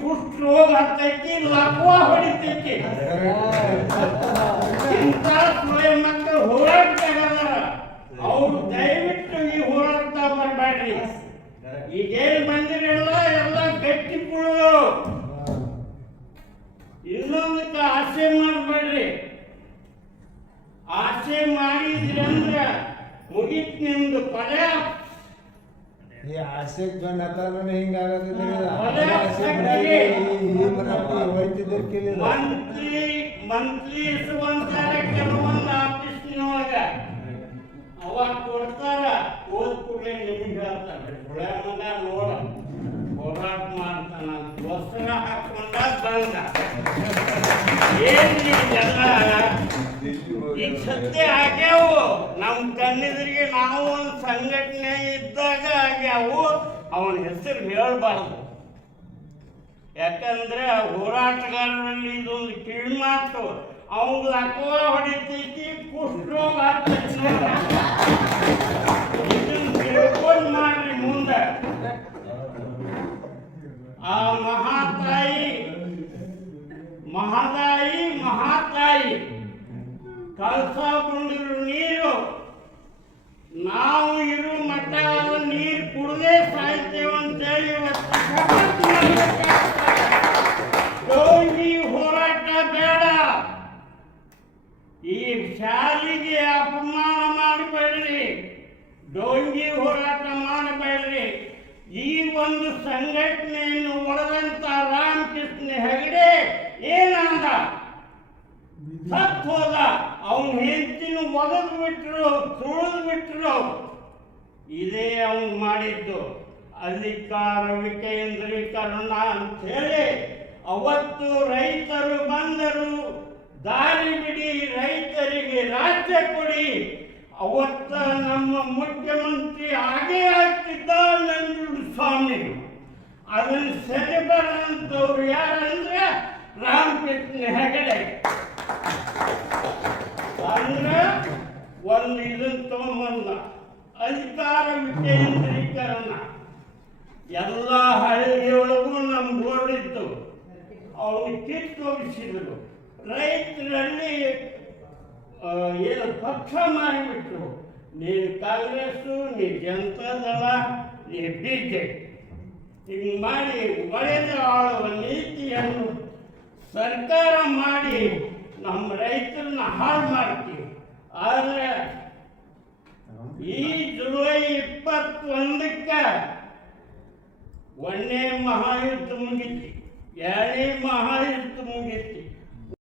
ಕುಷ್ಠ ರೋಗ ಹತ್ತೈತಿ ಲಕ್ವ ಹೊಡಿತೈತಿ. ಇಂಥ ಸುಳೆ ಮಕ್ಕಳು ಹೋರಾಡ್ತಾರಲ್ಲ. ಅವ್ರು ದಯವಿಟ್ಟು ಈ ಹೋರಾಟ ಬರಬೇಡ್ರಿ ಈಗೇನ್ ಬಂದಿರಲ್ಲ, ಎಲ್ಲ ಗಟ್ಟಿ ಕುಳಿದು ಇನ್ನೊಂದಕ್ಕೆ ಆಸೆ ಮಾಡಬೇಡ್ರಿ. ಆಸೆ ಮಾಡಿದ್ರಿ ಅಂದ್ರ ಮುಗಿತ್ ನಿಮ್ದು ಪದ ಈ ಆಸೆಗ್ ಜೊನ್ನ ಕಾರಣ ಹಿಂಗಾಗೋದಿಲ್ಲ ಅದೇ ಆಸೆಗಾಗಿ. ಹೋಯ್ತಿದ್ರು ಕೇಳಿಲ್ಲ ಮಂತ್ಲಿ ಮಂತ್ಲಿ ಇಸುವಂತಾರೆ ಕೆಲವೊಂದು ಆಫೀಸ್ನೊಳಗ ಅವಾಗ ಕೊಡ್ತಾರ ಹೋದ ಕೂಡಲೇ ನಿಮ್ಗೆ ಹೇಳ್ತಾರೆ ಹುಳ ಮಗ ನೋಡ ಹೋರಾಟ ಮಾಡ್ತಾನ ವಸ್ತ್ರ ಹಾಕೊಂಡ ಬಂದ ಏನ್ ಎಲ್ಲ ಈಗ ಸತ್ಯ ಆಗ್ಯಾವು ನಮ್ಮ ಕಣ್ಣಿದ್ರಿಗೆ ನಾವು ಒಂದು ಸಂಘಟನೆ ಇದ್ದಾಗ ಆಗ್ಯಾವು ಅವನ ಹೆಸರು ಹೇಳ್ಬಾರ್ದು. ಯಾಕಂದ್ರೆ ಹೋರಾಟಗಾರರಲ್ಲಿ ಇದೊಂದು ಕಿಳ್ಮಾತು ಅವ್ನು ಲಕ್ವ ಹೊಡಿತೈತಿ, ಕುಷ್ಠರೋಗ ತಿಳ್ಕೊಂಡ್ ಮಾಡ್ರಿ ಮುಂದೆ. ಆ ಮಹಾತಾಯಿ, ಮಹಾದಾಯಿ, ಮಹಾತಾಯಿ. ಕಳಸ ನೀರು. ನಾವು ಇರು ಮಟ್ಟ ನೀರು ಕುಡದೆ ಸಾಯ್ತೇವೆ ಅಂತೇಳಿ ಹೋರಾಟ ಬೇಡ. ಈ ಶಾಲಿಗೆ ಅಪಮಾನ ಮಾಡಬೇಡ್ರಿ ಡೋಂಗಿ ಹೋರಾಟ ಮಾಡಬೇಡ್ರಿ ಈ ಒಂದು ಸಂಘಟನೆಯನ್ನು ಒಳದಂತ ರಾಮಕೃಷ್ಣ ಹೆಗಡೆ ಏನಂದ? ಸತ್ ಹೋದ ಅವನ ಹೆಂಡತಿನ ಒದದು ಬಿಟ್ರು, ತುಳಿದು ಬಿಟ್ರು, ಇದೇ ಅವನು ಮಾಡಿದ್ದು. ಅಧಿಕಾರ ವಿಕೇಂದ್ರೀಕರಣ ಅಂತ ಹೇಳಿ ಅವತ್ತು ರೈತರು ಬಂದರು. ದಾರಿ ಬಿಡಿ, ರೈತರಿಗೆ ರಾಜ್ಯ ಕೊಡಿ. ಅವತ್ತ ನಮ್ಮ ಮುಖ್ಯಮಂತ್ರಿ ಆಗೇ ಆಗ್ತಿದ್ದ ನಂಜುಂಡ ಸ್ವಾಮಿ. ಅದನ್ನು ಸೆರೆಬರಂತವ್ರು ಯಾರಂದ್ರೆ ರಾಮಕೃಷ್ಣ ಹೆಗಡೆ ಅಂದ್ರೆ ಒಂದು ಇದು ತಗೊಂಬಂದ ಅಧಿಕಾರ ವಿಕೇಂದ್ರೀಕರಣ. ಎಲ್ಲ ಹಳ್ಳಿಯೊಳಗೂ ನಮ್ಮ ಬೋರ್ಡ್ ಇತ್ತು ಅವನು ಕಿತ್ತೋಗಿಸಿದರು ರೈತರಲ್ಲಿ ಏನು ಪಕ್ಷ ಮಾಡಿಬಿಟ್ರು. ನೀನು ಕಾಂಗ್ರೆಸ್ಸು, ನೀ ಜನತಾದಳ ನೀ ಬಿ ಜೆ ಹಿಂಗೆ ಮಾಡಿ ಒಡೆದ ಆಳುವ ನೀತಿಯನ್ನು ಸರ್ಕಾರ ಮಾಡಿ ನಮ್ಮ ರೈತರನ್ನ ಹಾಳು ಮಾಡ್ತೀವಿ. ಆದರೆ ಈ ಜುಲೈ ಇಪ್ಪತ್ತೊಂದಕ್ಕೆ ಒಂದನೇ ಮಹಾಯುದ್ಧ ಮುಗೀತಿ ಎರಡನೇ ಮಹಾಯುದ್ಧ ಮುಗೀತಿ